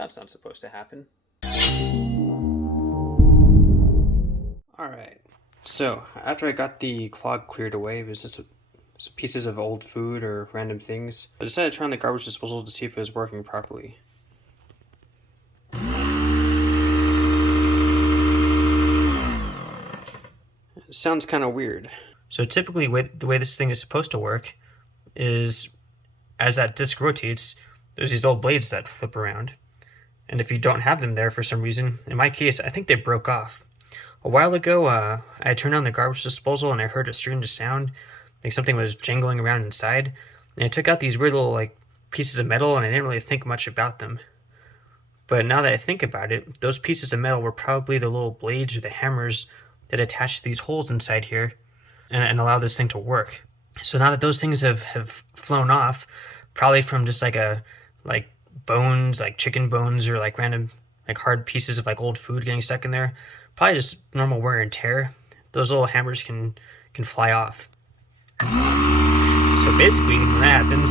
That's not supposed to happen. Alright, so after I got the clog cleared away, it was just some pieces of old food or random things. I decided to turn on the garbage disposal to see if it was working properly. It sounds kind of weird. So typically the way this thing is supposed to work is as that disc rotates, there's these old blades that flip around. And if you don't have them there for some reason, in my case, I think they broke off. A while ago, I turned on the garbage disposal and I heard a strange sound, like something was jangling around inside. And I took out these weird little pieces of metal and I didn't really think much about them. But now that I think about it, those pieces of metal were probably the little blades or the hammers that attach these holes inside here and allow this thing to work. So now that those things have flown off, probably from just like bones, like chicken bones or like random hard pieces of old food getting stuck in there, probably just normal wear and tear, those little hammers can fly off. So basically when that happens,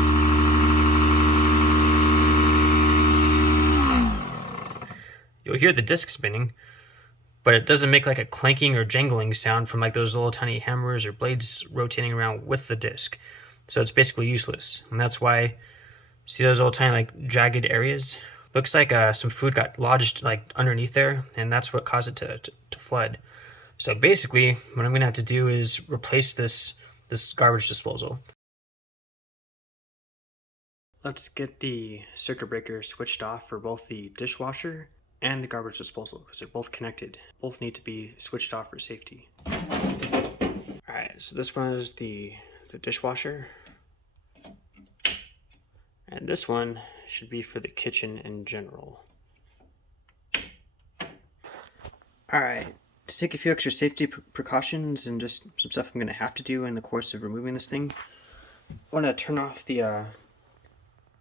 you'll hear the disc spinning, but it doesn't make a clanking or jangling sound from those little tiny hammers or blades rotating around with the disc. So it's basically useless. And that's why, see those little tiny jagged areas? Looks like some food got lodged underneath there, and that's what caused it to flood. So basically, what I'm gonna have to do is replace this garbage disposal. Let's get the circuit breaker switched off for both the dishwasher and the garbage disposal, because they're both connected. Both need to be switched off for safety. Alright, so this one is the dishwasher. And this one should be for the kitchen in general. Alright, to take a few extra safety precautions and just some stuff I'm going to have to do in the course of removing this thing, I want to turn off the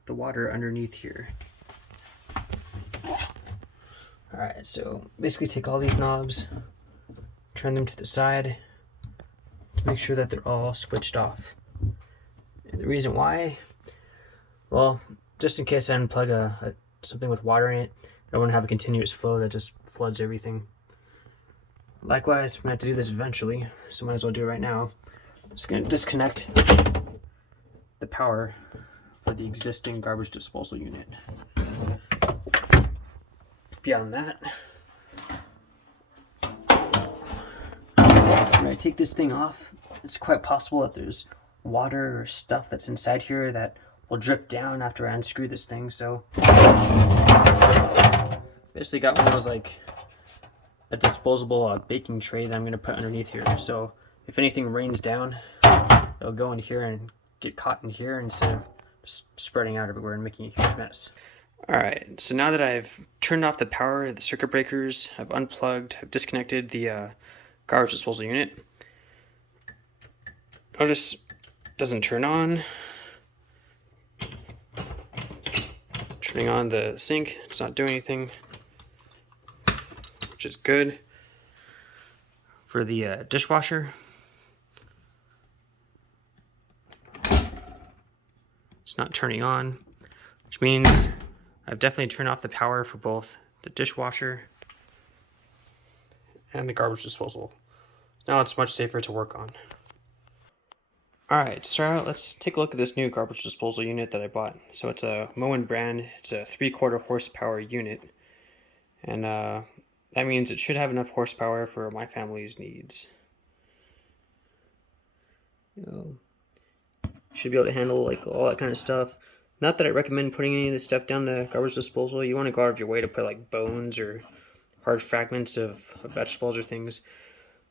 water underneath here. Alright, so basically take all these knobs, turn them to the side to make sure that they're all switched off. And the reason why, well, just in case I unplug something with water in it, I don't want to have a continuous flow that just floods everything. Likewise, I'm going to have to do this eventually, so might as well do it right now. I'm just going to disconnect the power for the existing garbage disposal unit. Beyond that, when I take this thing off, it's quite possible that there's water or stuff that's inside here that will drip down after I unscrew this thing. So basically got one of those a disposable baking tray that I'm going to put underneath here. So if anything rains down, it'll go in here and get caught in here instead of just spreading out everywhere and making a huge mess. Alright, so now that I've turned off the power of the circuit breakers, I've unplugged, I've disconnected the garbage disposal unit. Notice it doesn't turn on. Turning on the sink, it's not doing anything, which is good. For the dishwasher, it's not turning on, which means I've definitely turned off the power for both the dishwasher and the garbage disposal. Now it's much safer to work on. Alright, to start out, let's take a look at this new garbage disposal unit that I bought. So it's a MOEN brand, it's a 3/4 horsepower unit. And that means it should have enough horsepower for my family's needs. Should be able to handle all that kind of stuff. Not that I recommend putting any of this stuff down the garbage disposal. You want to go out of your way to put bones or hard fragments of vegetables or things.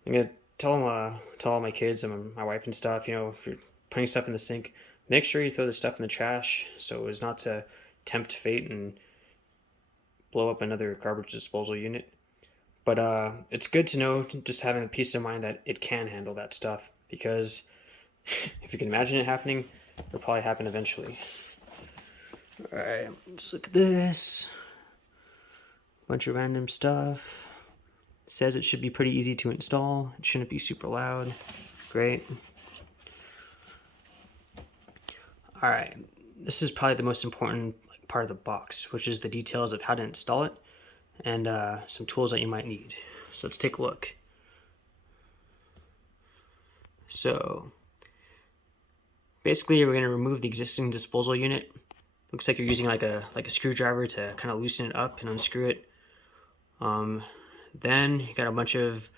I'm gonna tell all my kids and my wife and stuff, if you're putting stuff in the sink, make sure you throw the stuff in the trash so as not to tempt fate and blow up another garbage disposal unit. But it's good to know, just having a peace of mind that it can handle that stuff, because if you can imagine it happening, it'll probably happen eventually. Alright, let's look at this. Bunch of random stuff. It says it should be pretty easy to install. It shouldn't be super loud. Great. Alright, this is probably the most important part of the box, which is the details of how to install it and some tools that you might need. So let's take a look. So basically we're going to remove the existing disposal unit. Looks like you're using like a screwdriver to kind of loosen it up and unscrew it. Then you got a bunch of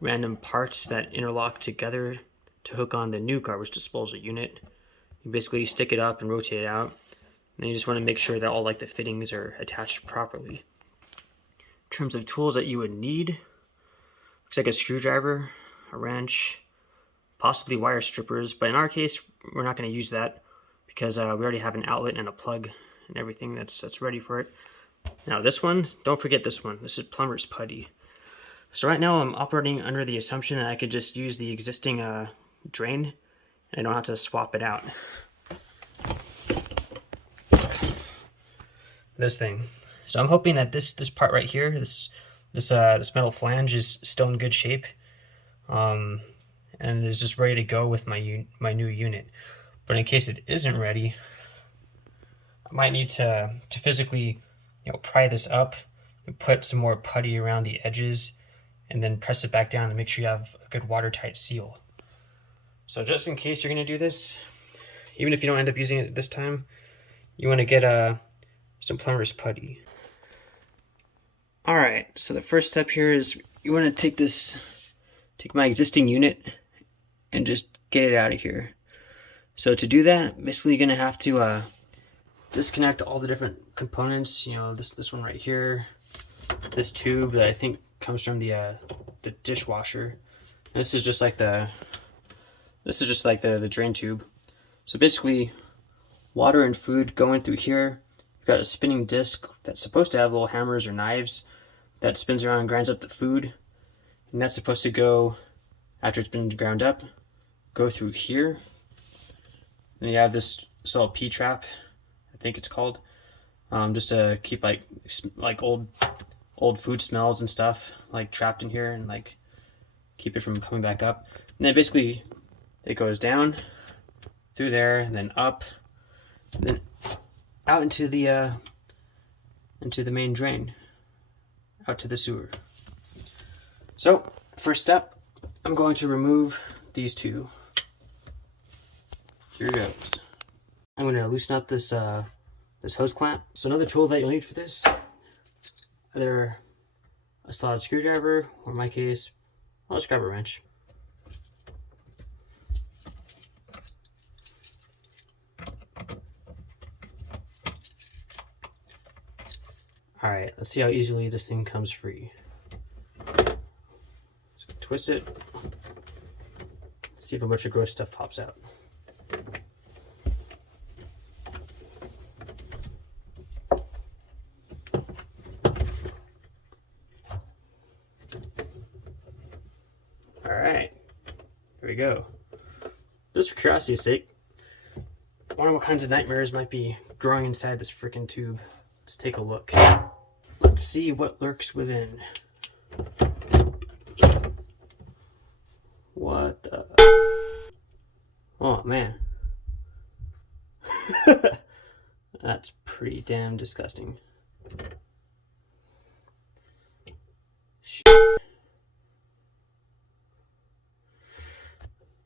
random parts that interlock together to hook on the new garbage disposal unit. You basically stick it up and rotate it out, and then you just want to make sure that all like the fittings are attached properly. In terms of tools that you would need, looks like a screwdriver, a wrench, possibly wire strippers, but in our case we're not going to use that because we already have an outlet and a plug and everything that's ready for it. Now this one, don't forget this one. This is plumber's putty. So right now I'm operating under the assumption that I could just use the existing drain and I don't have to swap it out. This thing. So I'm hoping that this part right here, this metal flange is still in good shape, and is just ready to go with my new unit. But in case it isn't ready, I might need to physically, pry this up and put some more putty around the edges, and then press it back down to make sure you have a good watertight seal. So just in case you're going to do this, even if you don't end up using it this time, you want to get some plumber's putty. Alright, so the first step here is you want to take my existing unit and just get it out of here. So to do that, basically you're going to have to disconnect all the different components. This one right here, this tube that I think comes from the dishwasher. And this is just like the drain tube. So basically, water and food going through here. You've got a spinning disc that's supposed to have little hammers or knives that spins around and grinds up the food, and that's supposed to go, after it's been ground up, go through here. And you have this little P-trap, I think it's called, just to keep like old food smells and stuff like trapped in here and like keep it from coming back up. And then basically it goes down through there and then up, and then out into the main drain, out to the sewer. So first step, I'm going to remove these two. Here goes. I'm going to loosen up this hose clamp. So another tool that you'll need for this, either a solid screwdriver, or in my case, I'll just grab a wrench. Alright, let's see how easily this thing comes free. Let's twist it. Let's see if a bunch of gross stuff pops out. Alright, here we go. Just for curiosity's sake, I wonder what kinds of nightmares might be growing inside this freaking tube. Let's take a look. Let's see what lurks within. What the? Oh man. That's pretty damn disgusting.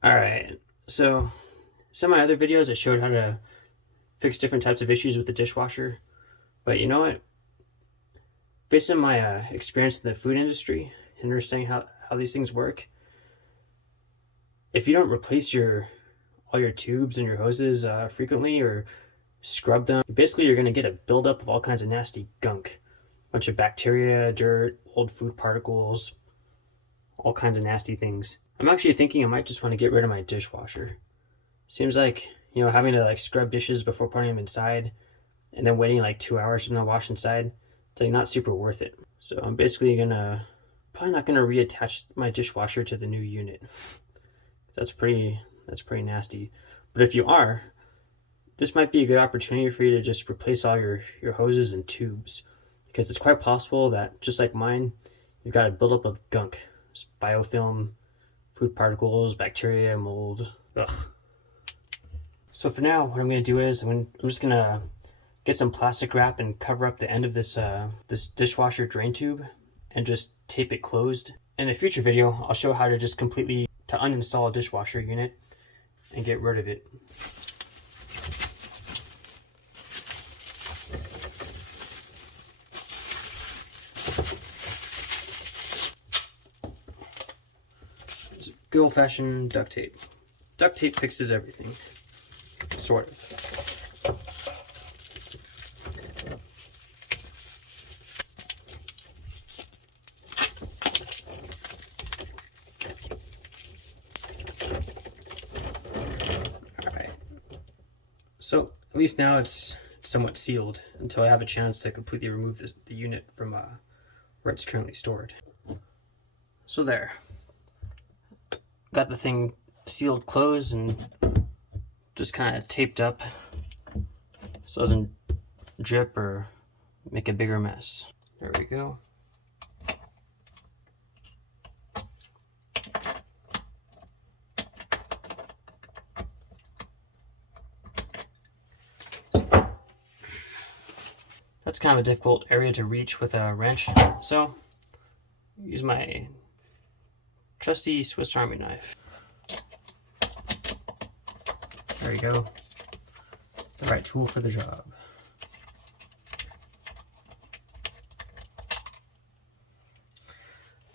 Alright, so some of my other videos I showed how to fix different types of issues with the dishwasher, but you know what? Based on my experience in the food industry and understanding how these things work, if you don't replace all your tubes and your hoses frequently or scrub them, basically you're going to get a buildup of all kinds of nasty gunk. A bunch of bacteria, dirt, old food particles, all kinds of nasty things. I'm actually thinking I might just want to get rid of my dishwasher. Seems like, having to scrub dishes before putting them inside and then waiting 2 hours from the wash inside, it's not super worth it. So I'm basically probably not gonna reattach my dishwasher to the new unit. That's pretty nasty. But if you are, this might be a good opportunity for you to just replace all your hoses and tubes, because it's quite possible that, just like mine, you've got a buildup of gunk, biofilm, food particles, bacteria, mold. Ugh. So for now, what I'm gonna do is I'm just gonna get some plastic wrap and cover up the end of this this dishwasher drain tube and just tape it closed. In a future video, I'll show how to just completely to uninstall a dishwasher unit and get rid of it. Good old-fashioned duct tape. Duct tape fixes everything, sort of. Alright, so at least now it's somewhat sealed until I have a chance to completely remove the unit from where it's currently stored. So there. Got the thing sealed closed and just kind of taped up so it doesn't drip or make a bigger mess. There we go. That's kind of a difficult area to reach with a wrench, so use my trusty Swiss Army knife. There you go. The right tool for the job.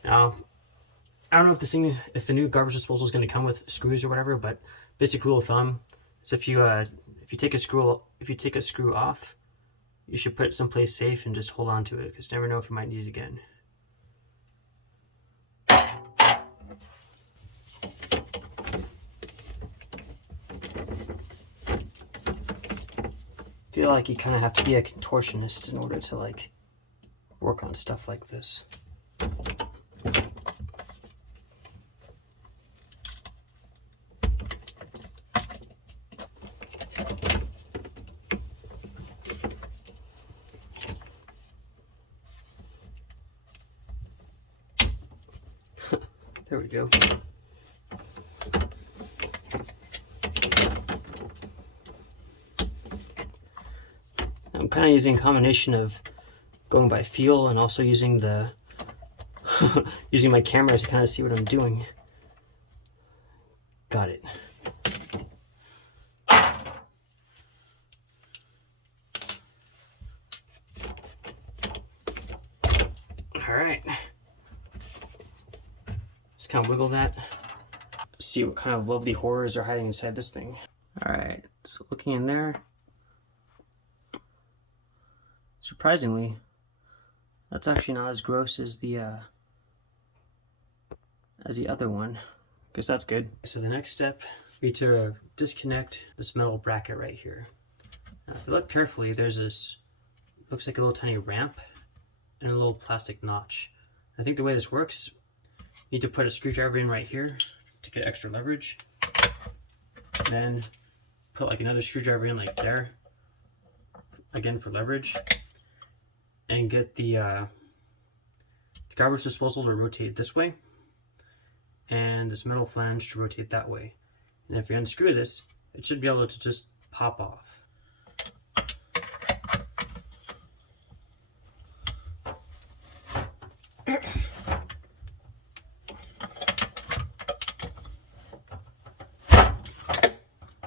Now, I don't know if the new garbage disposal is going to come with screws or whatever, but basic rule of thumb is if you take a screw off, you should put it someplace safe and just hold on to it, because you never know if you might need it again. I feel like you kind of have to be a contortionist in order to like work on stuff like this. There we go. I'm kind of using a combination of going by feel and also using the using my camera to kind of see what I'm doing. Got it. All right. Just kind of wiggle that. See what kind of lovely horrors are hiding inside this thing. All right. So looking in there. Surprisingly, that's actually not as gross as the other one. Guess that's good. So the next step would be to disconnect this metal bracket right here. Now, if you look carefully, there's this, looks like a little tiny ramp and a little plastic notch. I think the way this works, you need to put a screwdriver in right here to get extra leverage. Then put like another screwdriver in like there, again for leverage. And get the garbage disposal to rotate this way, and this metal flange to rotate that way. And if you unscrew this, it should be able to just pop off.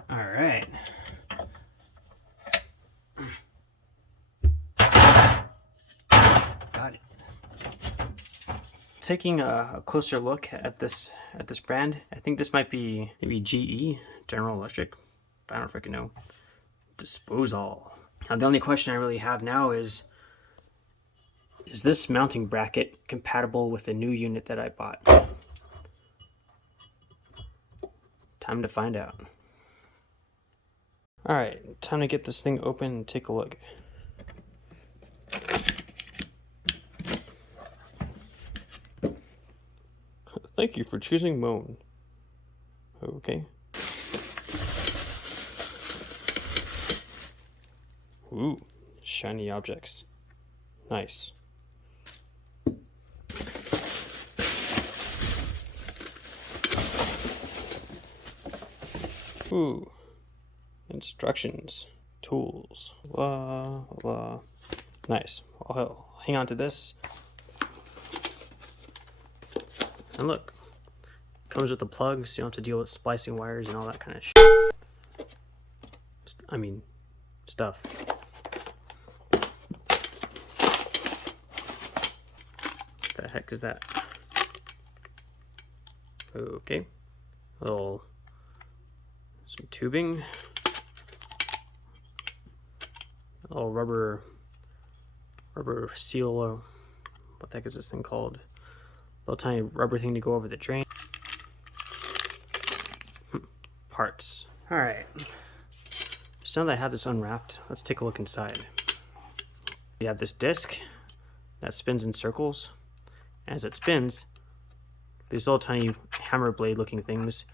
All right. Taking a closer look at this brand, I think this might be maybe GE, General Electric. I don't freaking know. Disposal. Now the only question I really have now is this mounting bracket compatible with the new unit that I bought? Time to find out. All right, time to get this thing open and take a look. Thank you for choosing MOEN. Okay. Ooh, shiny objects. Nice. Ooh, instructions. Tools. Blah, blah. Nice. I'll hang on to this. And look, comes with the plugs, so you don't have to deal with splicing wires and all that kind of shit. I mean, stuff. What the heck is that? Okay. Some tubing. A little rubber seal. What the heck is this thing called? Little tiny rubber thing to go over the drain. Parts. Alright. So now that I have this unwrapped, let's take a look inside. We have this disc that spins in circles. As it spins, these little tiny hammer blade looking things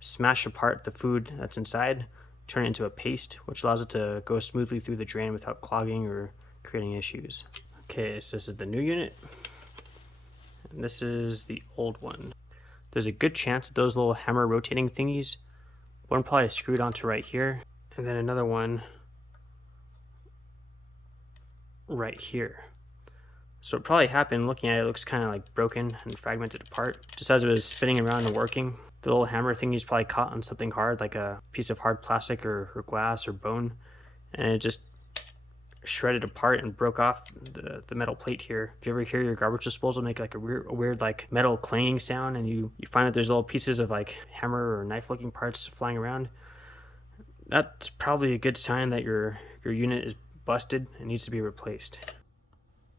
smash apart the food that's inside, turn it into a paste, which allows it to go smoothly through the drain without clogging or creating issues. Okay, so this is the new unit, and this is the old one. There's a good chance that those little hammer rotating thingies, one probably screwed onto right here, and then another one right here. So it probably happened, looking at it, it looks kind of like broken and fragmented apart. Just as it was spinning around and working, the little hammer thingy's probably caught on something hard, like a piece of hard plastic or glass or bone, and it just shredded apart and broke off the metal plate here. If you ever hear your garbage disposal make like a weird like metal clanging sound, and you find that there's little pieces of like hammer or knife looking parts flying around, that's probably a good sign that your unit is busted and needs to be replaced.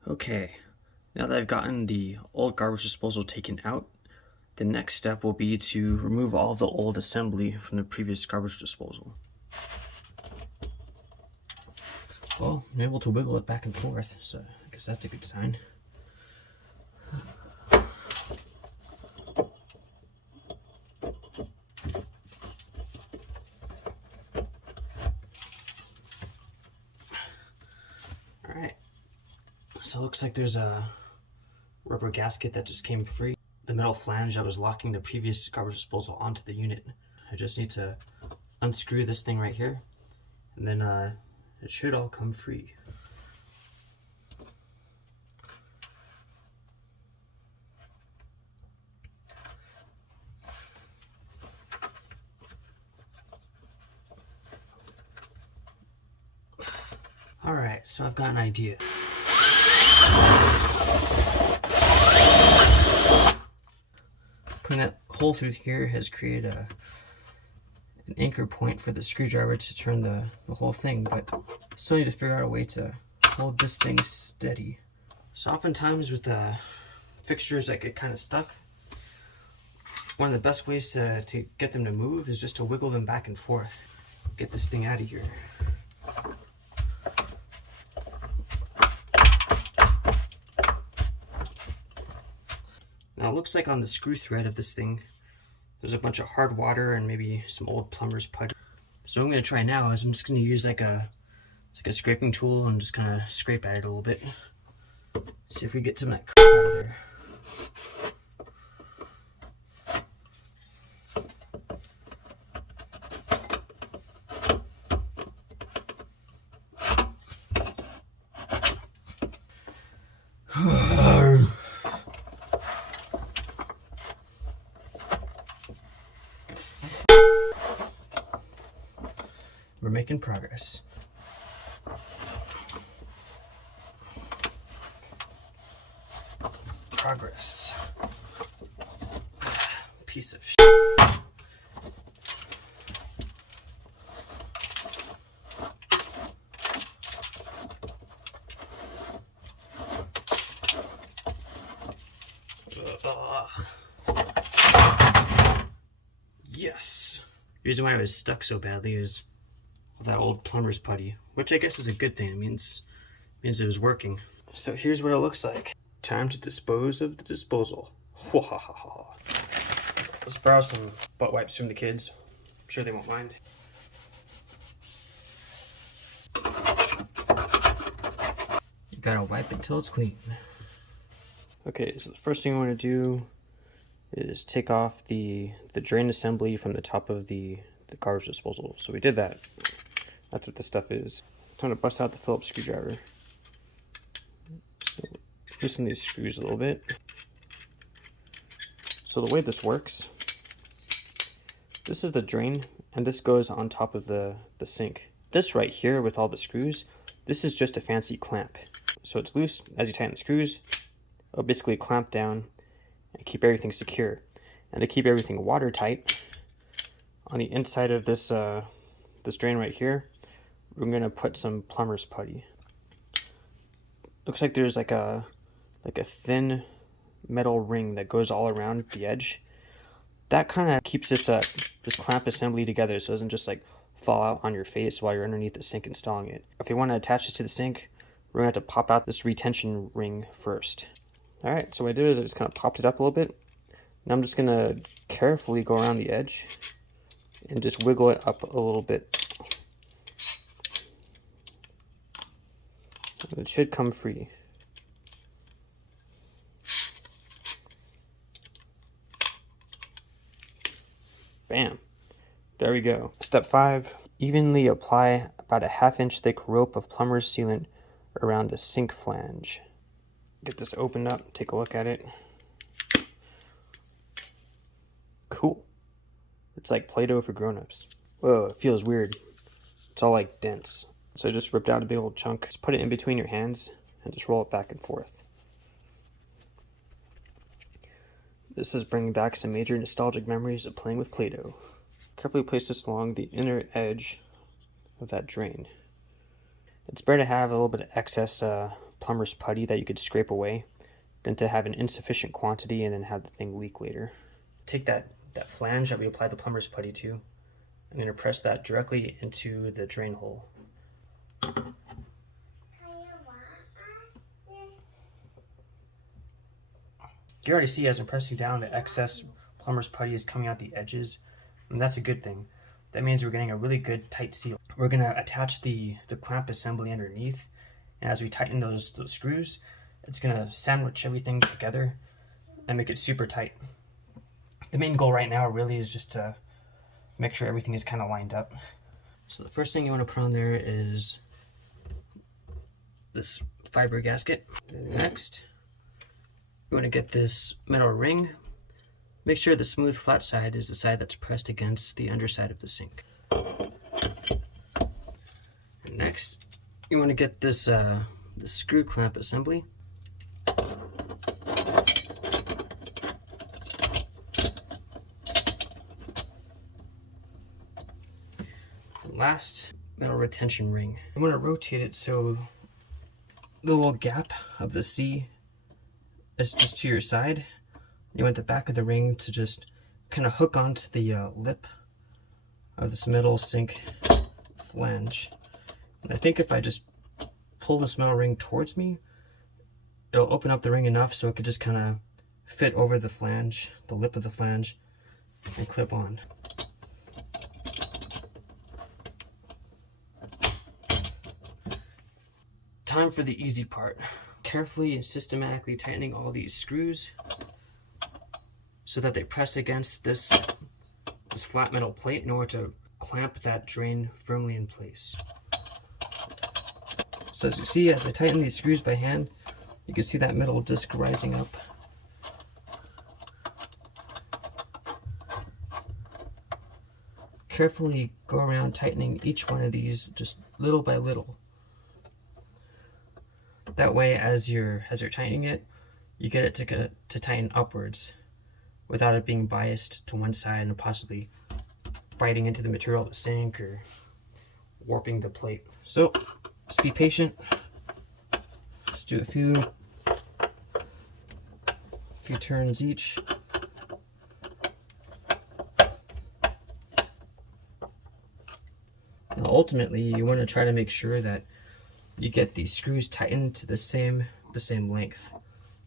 Okay, now that I've gotten the old garbage disposal taken out, the next step will be to remove all the old assembly from the previous garbage disposal. Well, I'm able to wiggle it back and forth, so I guess that's a good sign. Alright, so it looks like there's a rubber gasket that just came free. The metal flange that was locking the previous garbage disposal onto the unit. I just need to unscrew this thing right here, and then it should all come free. Alright, so I've got an idea. Putting that hole through here has created an anchor point for the screwdriver to turn the whole thing, but still need to figure out a way to hold this thing steady. So oftentimes with the fixtures that get kind of stuck, one of the best ways to get them to move is just to wiggle them back and forth. Get this thing out of here. Now it looks like on the screw thread of this thing, there's a bunch of hard water and maybe some old plumber's putty. So what I'm going to try now is I'm just going to use like a scraping tool and just kind of scrape at it a little bit. See if we get some of that crap out of there. We're making progress. Progress. Piece of shit. Yes. The reason why I was stuck so badly is that old plumber's putty, which I guess is a good thing. It means it was working. So here's what it looks like. Time to dispose of the disposal. Let's borrow some butt wipes from the kids. I'm sure they won't mind. You gotta wipe it till it's clean. Okay, so the first thing I want to do is take off the drain assembly from the top of the garbage disposal. So we did that. That's what this stuff is. Time to bust out the Phillips screwdriver. So, loosen these screws a little bit. So the way this works, this is the drain, and this goes on top of the sink. This right here with all the screws, this is just a fancy clamp. So it's loose. As you tighten the screws, it'll basically clamp down and keep everything secure. And to keep everything watertight, on the inside of this this drain right here, we're gonna put some plumber's putty. Looks like there's like a thin metal ring that goes all around the edge. That kind of keeps this clamp assembly together, so it doesn't just like fall out on your face while you're underneath the sink installing it. If you want to attach this to the sink, we're gonna have to pop out this retention ring first. All right, so what I did is I just kind of popped it up a little bit. Now I'm just gonna carefully go around the edge and just wiggle it up a little bit. It should come free. Bam. There we go. Step 5, evenly apply about a 1/2 inch thick rope of plumber's sealant around the sink flange. Get this opened up, take a look at it. Cool. It's like Play-Doh for grown-ups. Whoa, it feels weird. It's all like dense. So just ripped out a big old chunk. Just put it in between your hands and just roll it back and forth. This is bringing back some major nostalgic memories of playing with Play-Doh. Carefully place this along the inner edge of that drain. It's better to have a little bit of excess plumber's putty that you could scrape away than to have an insufficient quantity and then have the thing leak later. Take that flange that we applied the plumber's putty to. I'm going to press that directly into the drain hole. You already see as I'm pressing down, the excess plumber's putty is coming out the edges, and that's a good thing. That means we're getting a really good tight seal. We're going to attach the clamp assembly underneath, and as we tighten those screws, it's going to sandwich everything together and make it super tight. The main goal right now really is just to make sure everything is kind of lined up. So the first thing you want to put on there is this fiber gasket. And next, you want to get this metal ring. Make sure the smooth flat side is the side that's pressed against the underside of the sink. And next, you want to get this the screw clamp assembly. And last, metal retention ring. You want to rotate it so the little gap of the C is just to your side. You want the back of the ring to just kind of hook onto the lip of this metal sink flange. And I think if I just pull this metal ring towards me, it'll open up the ring enough so it could just kind of fit over the flange, the lip of the flange, and clip on. Time for the easy part. Carefully and systematically tightening all these screws so that they press against this flat metal plate in order to clamp that drain firmly in place. So as you see, as I tighten these screws by hand, you can see that metal disc rising up. Carefully go around tightening each one of these just little by little. That way, as you're tightening it, you get it to tighten upwards without it being biased to one side and possibly biting into the material of the sink or warping the plate. So just be patient. Just do a few turns each. Now ultimately, you want to try to make sure that you get these screws tightened to the same length.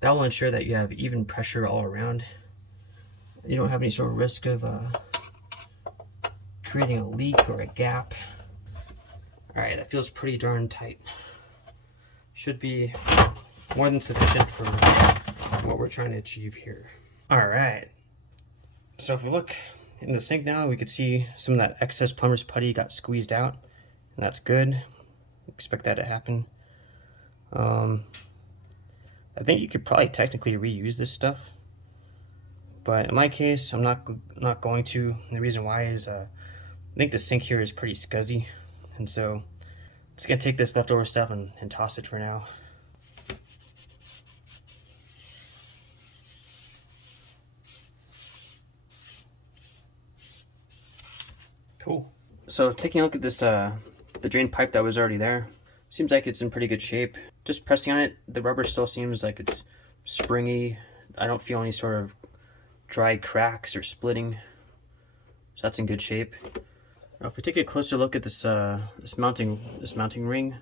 That will ensure that you have even pressure all around. You don't have any sort of risk of creating a leak or a gap. Alright, that feels pretty darn tight. Should be more than sufficient for what we're trying to achieve here. Alright, so if we look in the sink now, we could see some of that excess plumber's putty got squeezed out. And that's good. Expect that to happen. I think you could probably technically reuse this stuff, but in my case, I'm not going to. And the reason why is I think the sink here is pretty scuzzy, and so I'm just gonna take this leftover stuff and toss it for now. Cool. So taking a look at this, the drain pipe that was already there, seems like it's in pretty good shape. Just pressing on it, the rubber still seems like it's springy. I don't feel any sort of dry cracks or splitting, so that's in good shape. Now if we take a closer look at this this mounting ring,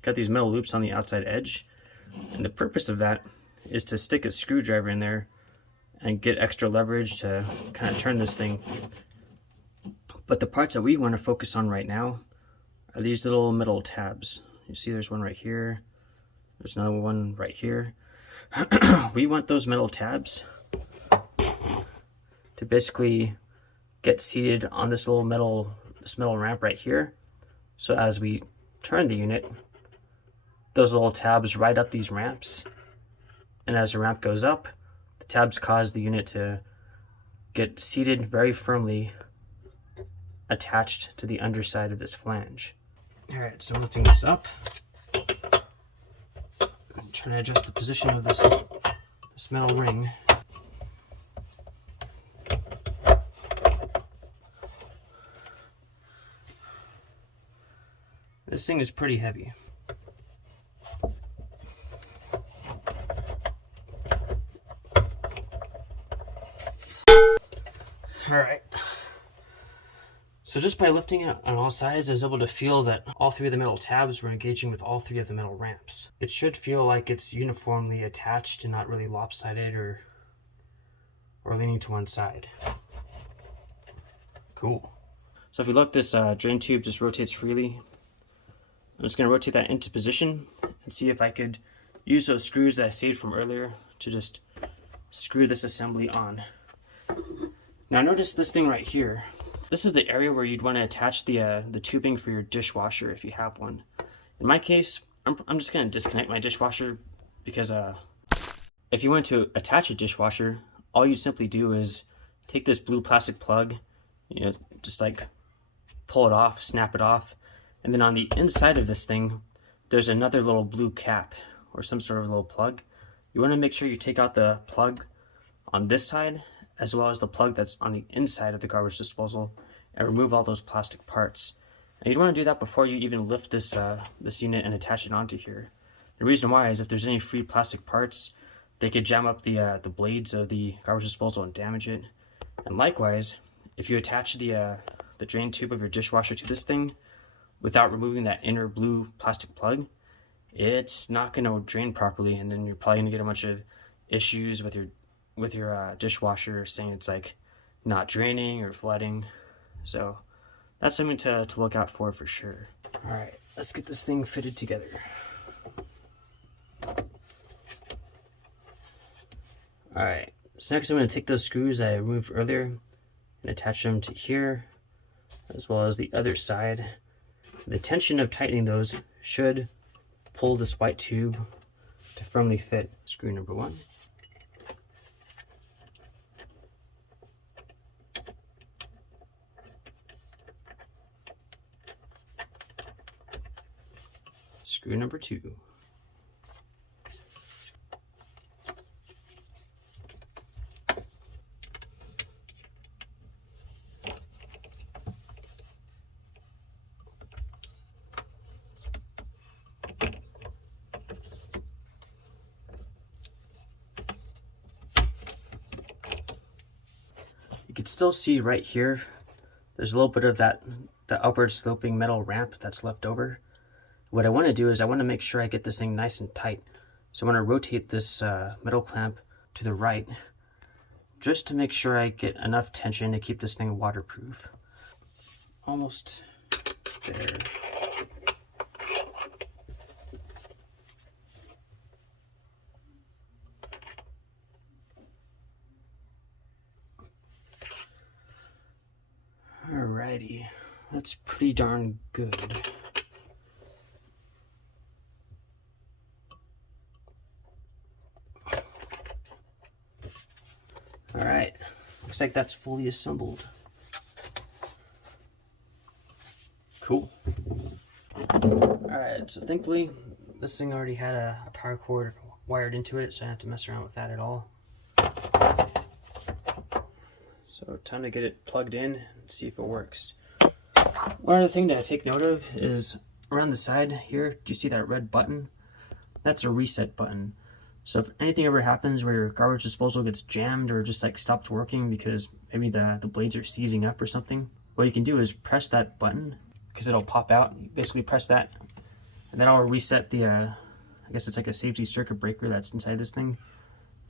got these metal loops on the outside edge, and the purpose of that is to stick a screwdriver in there and get extra leverage to kind of turn this thing. But the parts that we want to focus on right now are these little metal tabs. You see there's one right here, there's another one right here. We want those metal tabs to basically get seated on this little metal ramp right here. So as we turn the unit, those little tabs ride up these ramps, and as the ramp goes up, the tabs cause the unit to get seated very firmly attached to the underside of this flange. Alright, so lifting this up, I'm trying to adjust the position of this metal ring. This thing is pretty heavy. Alright. So just by lifting it on all sides, I was able to feel that all three of the metal tabs were engaging with all three of the metal ramps. It should feel like it's uniformly attached and not really lopsided or leaning to one side. Cool. So if you look, this drain tube just rotates freely. I'm just going to rotate that into position and see if I could use those screws that I saved from earlier to just screw this assembly on. Now notice this thing right here. This is the area where you'd want to attach the tubing for your dishwasher if you have one. In my case, I'm just going to disconnect my dishwasher because if you want to attach a dishwasher, all you simply do is take this blue plastic plug, just like pull it off, snap it off, and then on the inside of this thing, there's another little blue cap or some sort of little plug. You want to make sure you take out the plug on this side as well as the plug that's on the inside of the garbage disposal and remove all those plastic parts. And you'd want to do that before you even lift this this unit and attach it onto here. The reason why is if there's any free plastic parts, they could jam up the blades of the garbage disposal and damage it. And likewise, if you attach the drain tube of your dishwasher to this thing without removing that inner blue plastic plug, it's not going to drain properly, and then you're probably going to get a bunch of issues with your dishwasher saying it's like not draining or flooding. So that's something to look out for sure. All right, let's get this thing fitted together. All right, so next I'm going to take those screws I removed earlier and attach them to here as well as the other side. The tension of tightening those should pull this white tube to firmly fit screw number 1. Screw number 2. You can still see right here, there's a little bit of the upward sloping metal ramp that's left over. What I want to do is I want to make sure I get this thing nice and tight. So I'm going to rotate this metal clamp to the right just to make sure I get enough tension to keep this thing waterproof. Almost there. Alrighty, that's pretty darn good. Looks like that's fully assembled. Cool. Alright, so thankfully this thing already had a power cord wired into it, so I don't have to mess around with that at all. So time to get it plugged in and see if it works. One other thing to take note of is around the side here, do you see that red button? That's a reset button. So if anything ever happens where your garbage disposal gets jammed or just like stops working because maybe the blades are seizing up or something, what you can do is press that button because it'll pop out. You basically press that and then I'll reset the, I guess it's like a safety circuit breaker that's inside this thing,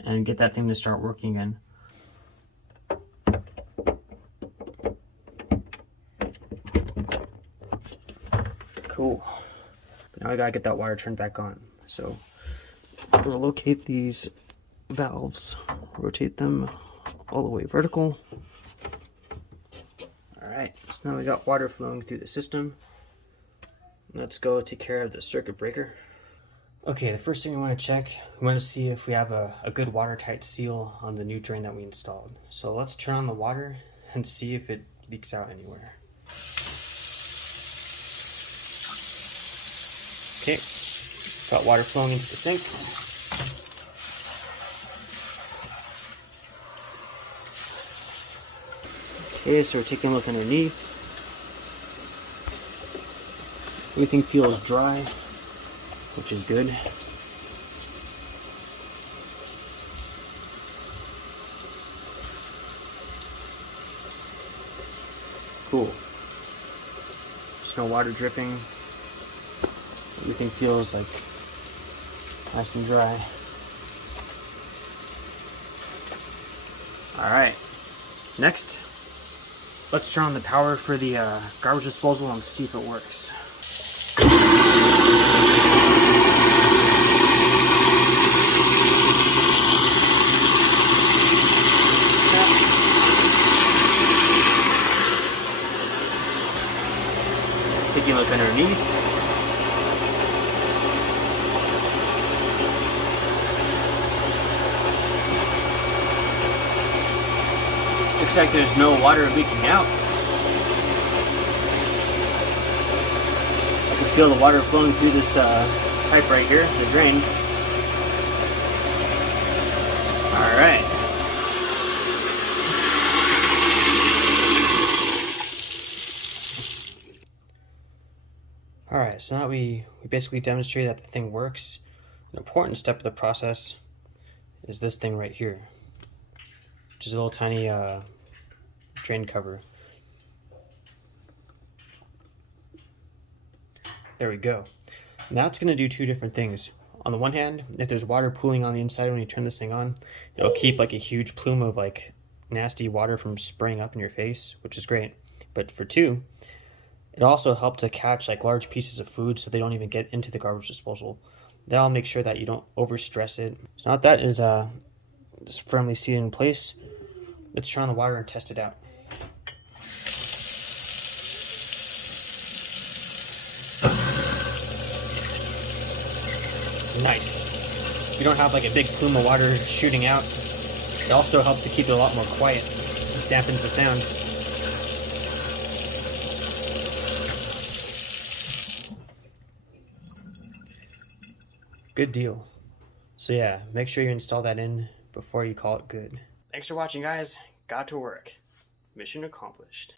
and get that thing to start working again. Cool. But now I gotta get that wire turned back on. So I'm gonna locate these valves, rotate them all the way vertical. Alright, so now we got water flowing through the system. Let's go take care of the circuit breaker. Okay, the first thing we want to check, we want to see if we have a good watertight seal on the new drain that we installed. So let's turn on the water and see if it leaks out anywhere. Okay, got water flowing into the sink. Okay, so we're taking a look underneath. Everything feels dry, which is good. Cool. There's no water dripping. Everything feels like nice and dry. Alright, next, let's turn on the power for the garbage disposal and see if it works. Taking a look underneath. Looks like there's no water leaking out. I can feel the water flowing through this pipe right here, the drain. Alright. Alright, so now we basically demonstrated that the thing works. An important step of the process is this thing right here, which is a little tiny drain cover. There we go. Now it's going to do two different things. On the one hand, if there's water pooling on the inside when you turn this thing on, it'll keep like a huge plume of like nasty water from spraying up in your face, which is great. But for two, it also helps to catch like large pieces of food so they don't even get into the garbage disposal. That'll make sure that you don't overstress it. So now that is just firmly seated in place, let's turn on the water and test it out. Nice. You don't have like a big plume of water shooting out. It also helps to keep it a lot more quiet. It dampens the sound. Good deal. So yeah, make sure you install that in before you call it good. Thanks for watching, guys. Got to work. Mission accomplished.